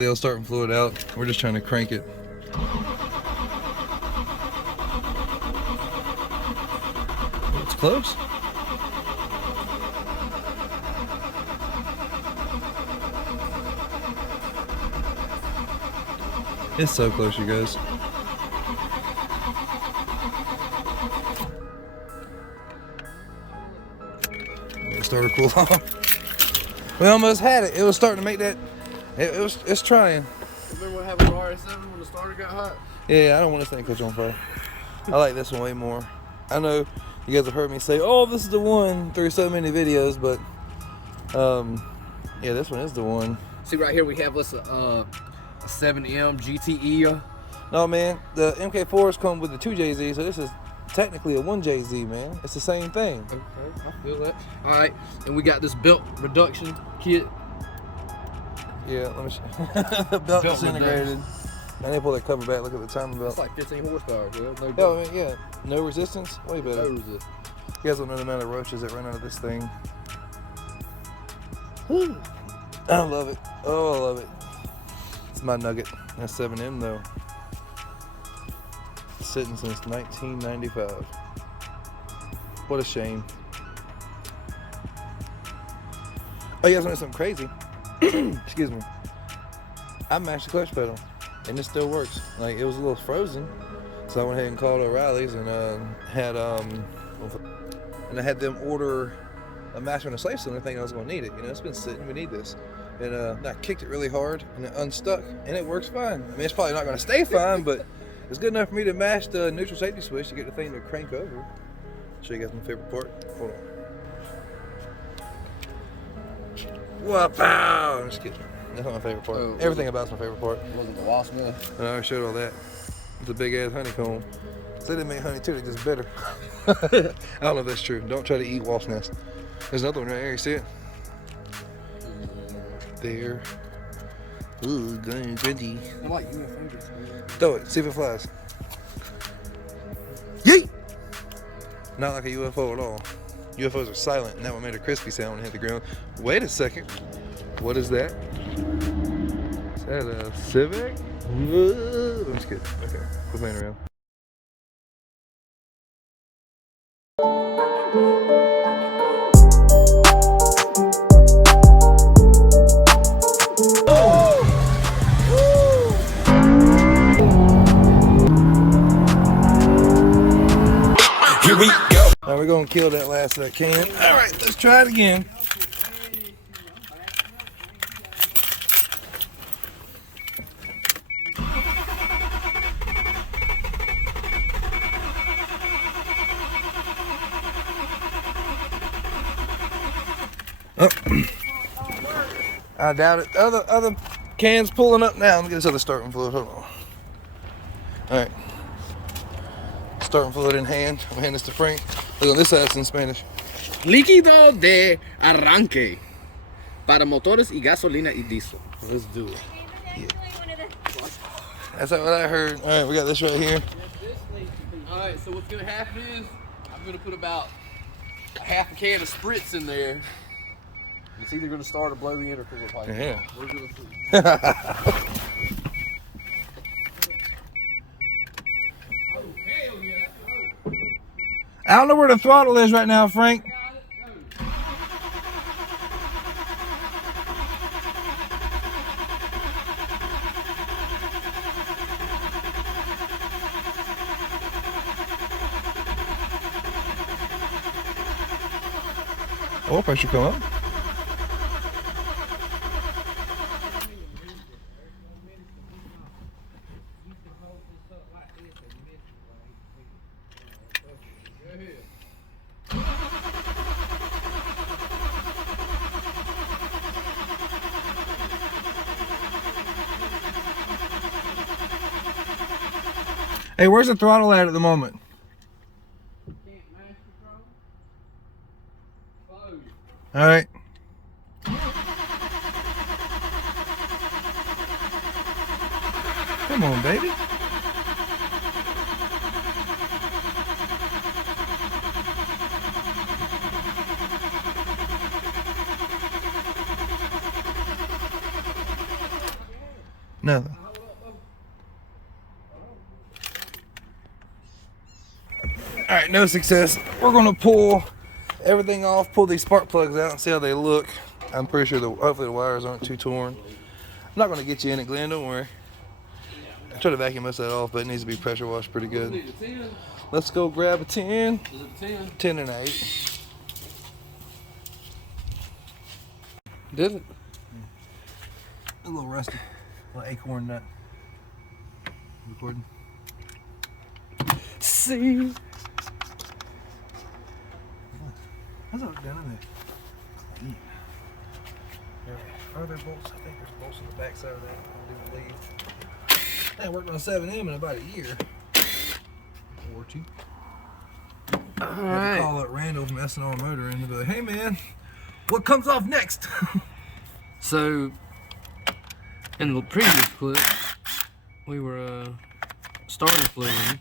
They'll starting fluid out. We're just trying to crank it. It's close. It's so close, you guys. Starter cool off. We almost had it. It was starting to make that. It's trying. Remember what happened with RS7 when the starter got hot? Yeah, I don't want this thing to catch on fire. I like this one way more. I know you guys have heard me say, "Oh, this is the one" through so many videos, but yeah, this one is the one. See right here we have what's a 7M GTE. No, man, the MK4s come with the 2JZ, so this is technically a 1JZ, man. It's the same thing. Okay, I feel that. All right, and we got this belt reduction kit. Yeah, let me show. The belt disintegrated. I need to pull that cover back. Look at the timing belt. It's like 15 horsepower. No oh, man, yeah. No resistance. Way better. No resistance. You guys don't know the amount of roaches that run out of this thing. Woo. I love it. Oh, I love it. It's my nugget. That's 7M though. Sitting since 1995. What a shame. Oh, you guys want to know something crazy? Excuse me. I mashed the clutch pedal, and it still works. Like, it was a little frozen, so I went ahead and called O'Reilly's and I had them order a master and a slave cylinder, thinking I was going to need it. You know, it's been sitting. We need this. And I kicked it really hard, and it unstuck, and it works fine. I mean, it's probably not going to stay fine, but it's good enough for me to mash the neutral safety switch to get the thing to crank over. Show you guys my favorite part. Hold on. Wow! I'm just kidding. That's not my favorite part. Oh, everything about's my favorite part. Wasn't the wasp nest? I already showed all that. It's a big ass honeycomb. So they make honey too, they're just bitter. I don't know if that's true. Don't try to eat wasp nest. There's another one right here, you see it? There. Ooh, grungy. I like your fingers. Throw it, see if it flies. Yeet! Not like a UFO at all. UFOs are silent, and that one made a crispy sound when it hit the ground. Wait a second. What is that? Is that a Civic? Whoa. I'm just kidding. Okay, quit playing around. Here we go. Now we're gonna kill that last can. All right, let's try it again. Oh. I doubt it. Other cans pulling up now. Let me get this other starting fluid. Hold on. All right. Starting fluid in hand. I'm hand this to Frank. Look on this side, it's in Spanish. Líquido de arranque para motores y gasolina y diesel. Let's do it. Yeah. That's what I heard. All right, we got this right here. All right, so what's gonna happen is I'm gonna put about half a can of spritz in there. It's either gonna start or blow the intercooler pipe. Yeah. We're gonna see. I don't know where the throttle is right now, Frank. Oh, pressure come up. Hey, where's the throttle at the moment? All right. Come on, baby. Nothing. All right, no success. We're gonna pull everything off, pull these spark plugs out and see how they look. I'm pretty sure hopefully the wires aren't too torn. I'm not gonna get you in it, Glenn, don't worry. I tried to vacuum most of that off, but it needs to be pressure washed pretty good. Let's go grab a 10. 10 and 8. Did it? A little rusty. A little acorn nut. Recording. See? What's up down in there? Are there bolts? I think there's bolts on the back side of that. I do believe. I worked on a 7M in about a year. Or two. Alright. Call up Randall from SNR Motor and be like, hey man, what comes off next? So, in the previous clip, we were starter fluid,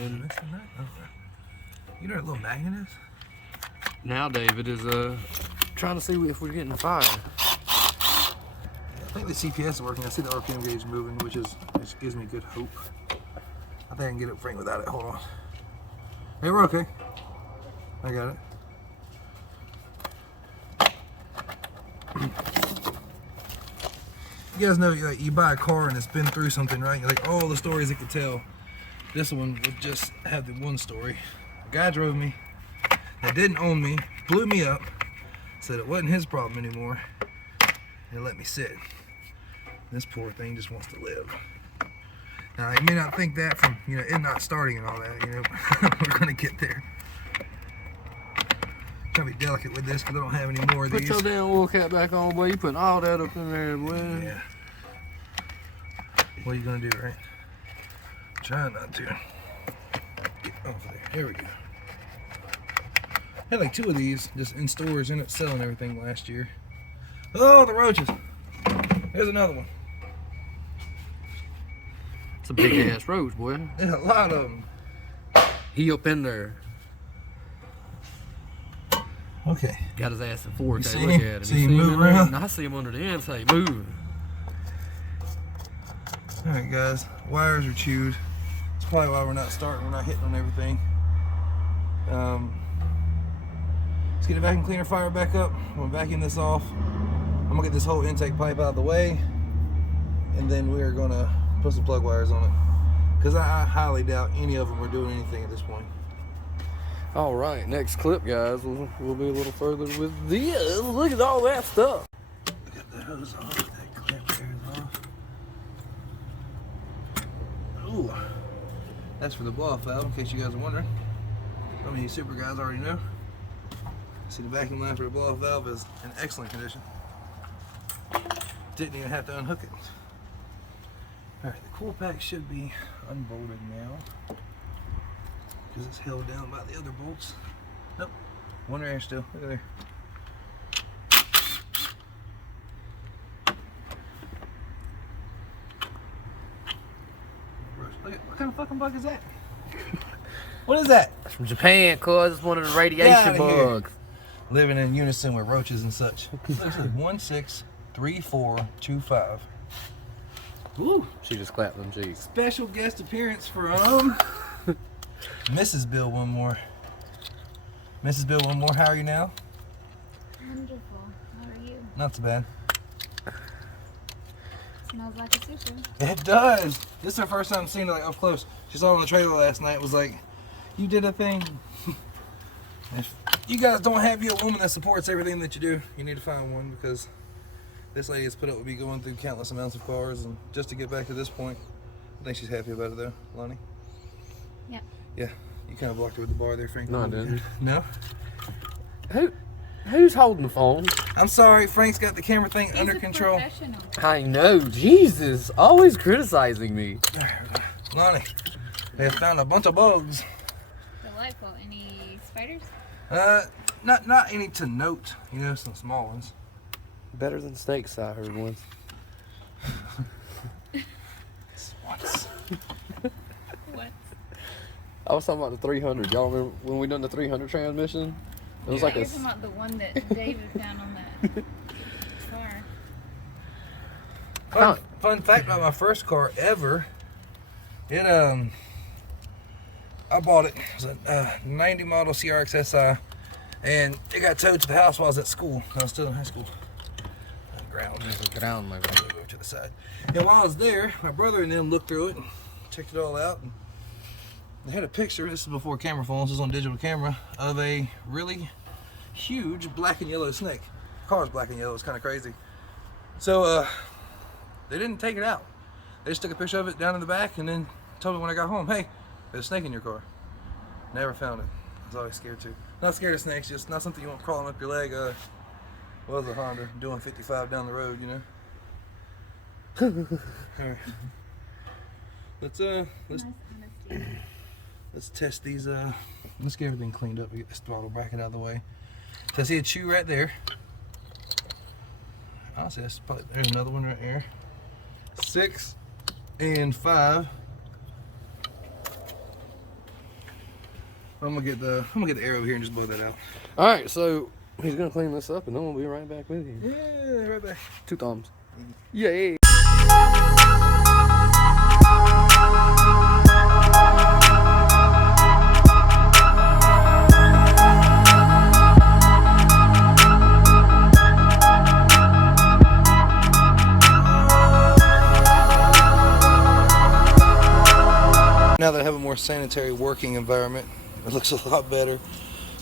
and you know what a little magnet is? now David is trying to see if we're getting fire. I think the CPS is working. I see the RPM gauge moving, which gives me good hope. I think I can get it framed without it. Hold on. Hey, we're okay. I got it. You guys know, like, you buy a car and it's been through something, right? You're like, all the stories it could tell. This one would just have the one story. A guy drove me that didn't own me, blew me up, said it wasn't his problem anymore, and let me sit. This poor thing just wants to live. Now, you may not think that from, you know, it not starting and all that, you know, we're gonna get there. Trying to be delicate with this because I don't have any more of these. Put your damn oil cap back on, boy. You putting all that up in there, boy. Yeah. What are you gonna do, right? Try not to. Get over there. Here we go. I had like 2 of these just in stores, ended up selling everything last year. Oh, the roaches. There's another one. It's a big ass roach, boy. There's a lot of them. He up in there. Okay. Got his ass in 4K. You see Look him? at him. See him move around? I see him under the inside moving. Alright guys, wires are chewed. That's probably why we're not starting, we're not hitting on everything. Let's get the vacuum cleaner fired back up. I'm gonna vacuum this off. I'm gonna get this whole intake pipe out of the way, and then we are gonna put some plug wires on it. Because I highly doubt any of them are doing anything at this point. All right, next clip, guys. We'll be a little further with this. Look at all that stuff. Got the hose off, that clamp there is off. Ooh, that's for the blow-off valve, in case you guys are wondering. Some of you Supra guys already know. See, the vacuum line for the blow-off valve is in excellent condition. Didn't even have to unhook it. Alright, the cool pack should be unbolted now, because it's held down by the other bolts. Nope, one there still. Look at there. Look at, what kind of fucking bug is that? What is that? It's from Japan, cuz it's one of the Get radiation outta here. bugs. Living in unison with roaches and such. Looks like 163425. Ooh, she just clapped them cheeks. Special guest appearance from Mrs. Bill One More. Mrs. Bill One More, how are you now? Wonderful. How are you? Not so bad. Smells like a Supra. It does. This is her first time seeing it like up close. She saw it on the trailer last night. Was like, "You did a thing." If you guys don't have you a woman that supports everything that you do, you need to find one, because this lady has put up with me going through countless amounts of cars, and just to get back to this point, I think she's happy about it though, Lonnie. Yeah. Yeah. You kind of blocked her with the bar there, Frank. No, I didn't. No? Who's holding the phone? I'm sorry, Frank's got the camera thing He's under a control. professional. I know, Jesus, always criticizing me. Lonnie, they have found a bunch of bugs. Delightful. Any spiders? Not any to note, you know, some small ones. Better than snakes, I heard once. Swats. What? I was talking about the 300. Y'all remember when we done the 300 transmission? It was like You're a... talking about the one that David found on that car. Fun fact about my first car ever. It I bought it. It was a 90 model CRX SI, and it got towed to the house while I was at school. I was still in high school. Ground. Ground, my Go to the side. And while I was there, my brother and them looked through it and checked it all out. And they had a picture. This is before camera phones. This is on digital camera of a really huge black and yellow snake. The car's black and yellow. It's kind of crazy. So they didn't take it out. They just took a picture of it down in the back and then told me when I got home, hey, there's a snake in your car. Never found it. I was always scared too. Not scared of snakes, just not something you want crawling up your leg. Was a Honda doing 55 down the road, you know. All right. Let's test these. Let's get everything cleaned up. We get this throttle bracket out of the way. So I see a chew right there. Honestly, that's probably, there's another one right there. 6 and 5. I'm gonna get the air over here and just blow that out. All right, so he's gonna clean this up, and then we'll be right back with you. Yeah, right back. 2 thumbs. Yay! Now that I have a more sanitary working environment, it looks a lot better,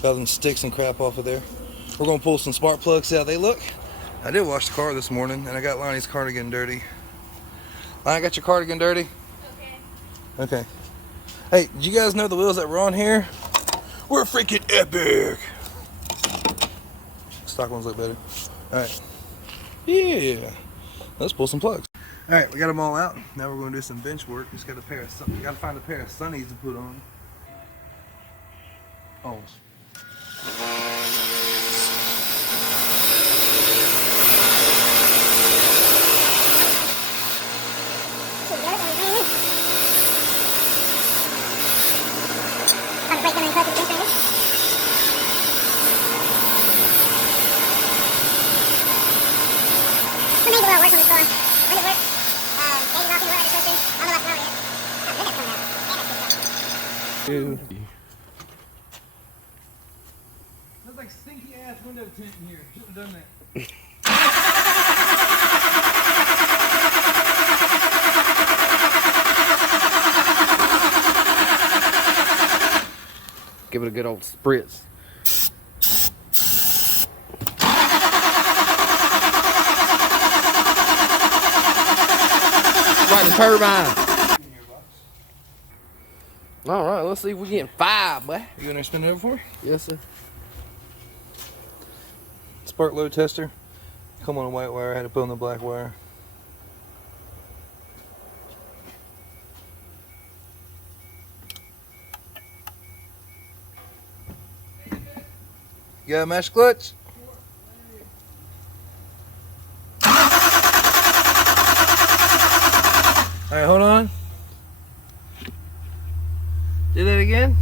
rather than sticks and crap off of there. We're gonna pull some spark plugs, see how they look. I did wash the car this morning, and I got Lonnie's cardigan dirty. Lonnie, got your cardigan dirty? Okay. Okay. Hey, did you guys know the wheels that were on here were freaking epic? Stock ones look better. All right. Yeah. Let's pull some plugs. All right, we got them all out. Now we're going to do some bench work. Just got to find a pair of sunnies to put on. Oh. Looks like stinky ass window tint in here. Shouldn't have done that. Give it a good old spritz. Right, the turbine. All right, let's see if we get 5, boy. You in there spin it over for me? Yes, sir. Spark load tester. Come on a white wire. I had to put on the black wire. You got a mash clutch? All right, hold on. Do that again.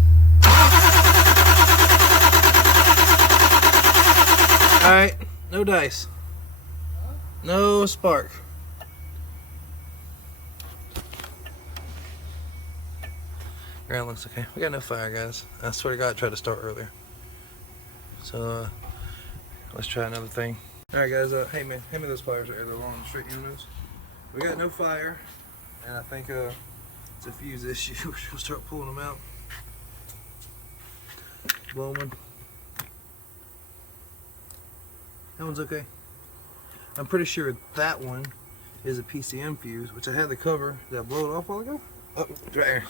All right, no dice. No spark. Ground looks okay. We got no fire, guys. I swear to God, I tried to start earlier. So let's try another thing. All right, guys. Hey man, hand me those pliers right there. They're long and straight units. We got no fire, and I think it's a fuse issue. We're gonna start pulling them out. Blow one. That one's okay. I'm pretty sure that one is a PCM fuse, which I had the cover. Did I blow it off a while ago? Oh, it's right here.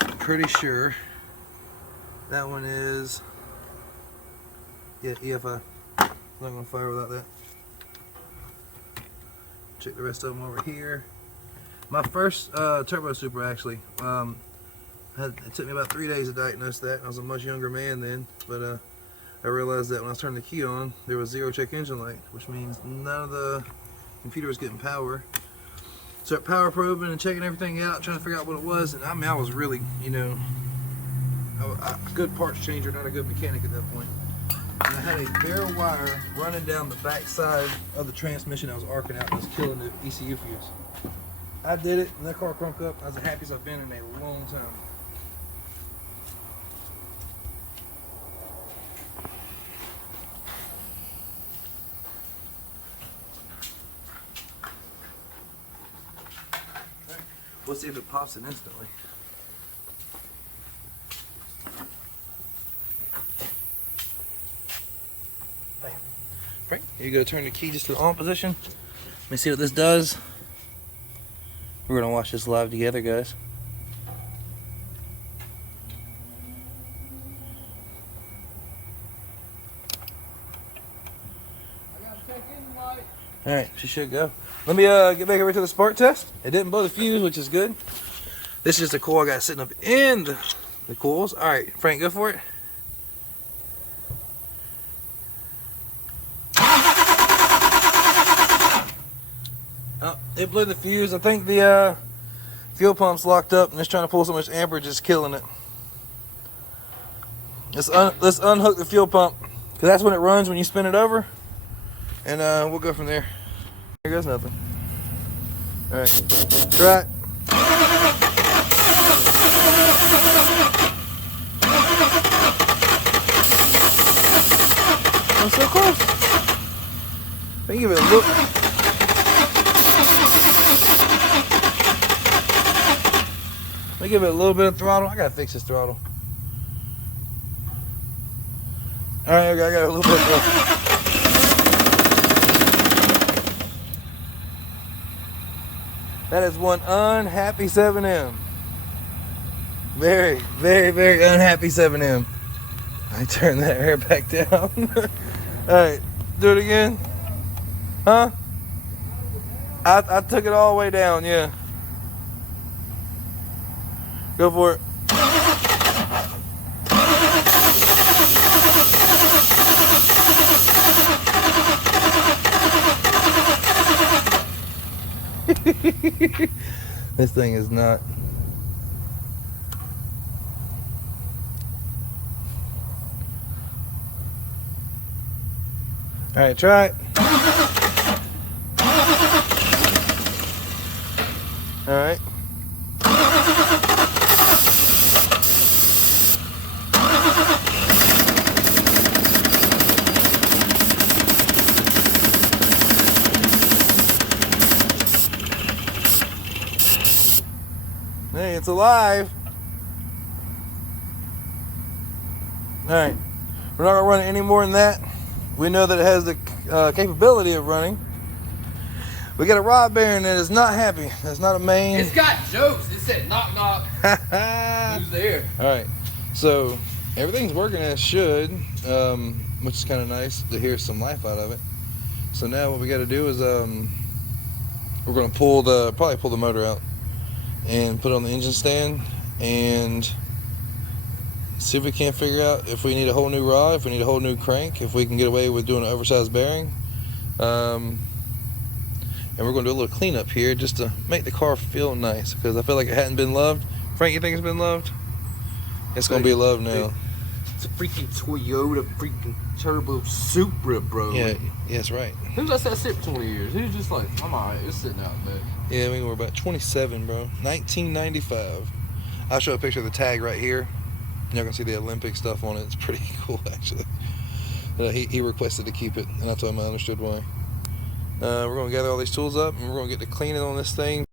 I'm pretty sure that one is, yeah, EFI. I'm not gonna fire without that. Check the rest of them over here. My first turbo Supra actually, it took me about 3 days to diagnose that. I was a much younger man then, but I realized that when I was turning the key on, there was 0 check engine light, which means none of the computer was getting power. Start power probing and checking everything out, trying to figure out what it was, and I mean, I was really, you know, a good parts changer, not a good mechanic at that point. And I had a bare wire running down the back side of the transmission that was arcing out and was killing the ECU fuse. I did it, and that car crunked up. I was the happiest I've been in a long time. We'll see if it pops it instantly. Bam. Right, here you go. Turn the key just to the on position. Let me see what this does. We're gonna watch this live together, guys. All right, she should go. Let me get back over to the spark test. It didn't blow the fuse, which is good. This is just a coil I got sitting up in the coils. All right, Frank, go for it. Oh, it blew the fuse. I think the fuel pump's locked up and it's trying to pull so much amperage, it's killing it. Let's unhook the fuel pump, because that's when it runs when you spin it over. And we'll go from there. There goes nothing. All right, try it. I'm so close. Let me give it a look. Let me give it a little bit of throttle. I gotta fix this throttle. All right, I got a little bit of throttle. That is one unhappy 7M. Very, very, very unhappy 7M. I turn that air back down. Alright, do it again. Huh? I took it all the way down, yeah. Go for it. This thing is not. All right, try it. All right. Hey, it's alive. All right, we're not gonna run it any more than that. We know that it has the capability of running. We got a rod bearing that is not happy. That's not a main. It's got jokes. It said knock knock. Who's there? All right, so everything's working as it should, which is kind of nice to hear some life out of it. So now what we got to do is we're gonna probably pull the motor out and put it on the engine stand and see if we can't figure out if we need a whole new rod, if we need a whole new crank, if we can get away with doing an oversized bearing. And we're going to do a little cleanup here just to make the car feel nice, because I feel like it hadn't been loved. Frank, you think it's been loved? It's going to be loved now. It's a freaking Toyota freaking turbo Supra, bro. Yeah, that's right. Who's let that sit for 20 years? Who's just like, I'm alright, it's sitting out there. Yeah, I mean, we're about 27, bro. 1995. I'll show a picture of the tag right here. You're going to see the Olympic stuff on it. It's pretty cool, actually. He requested to keep it, and I told him I understood why. We're going to gather all these tools up, and we're going to get to cleaning on this thing.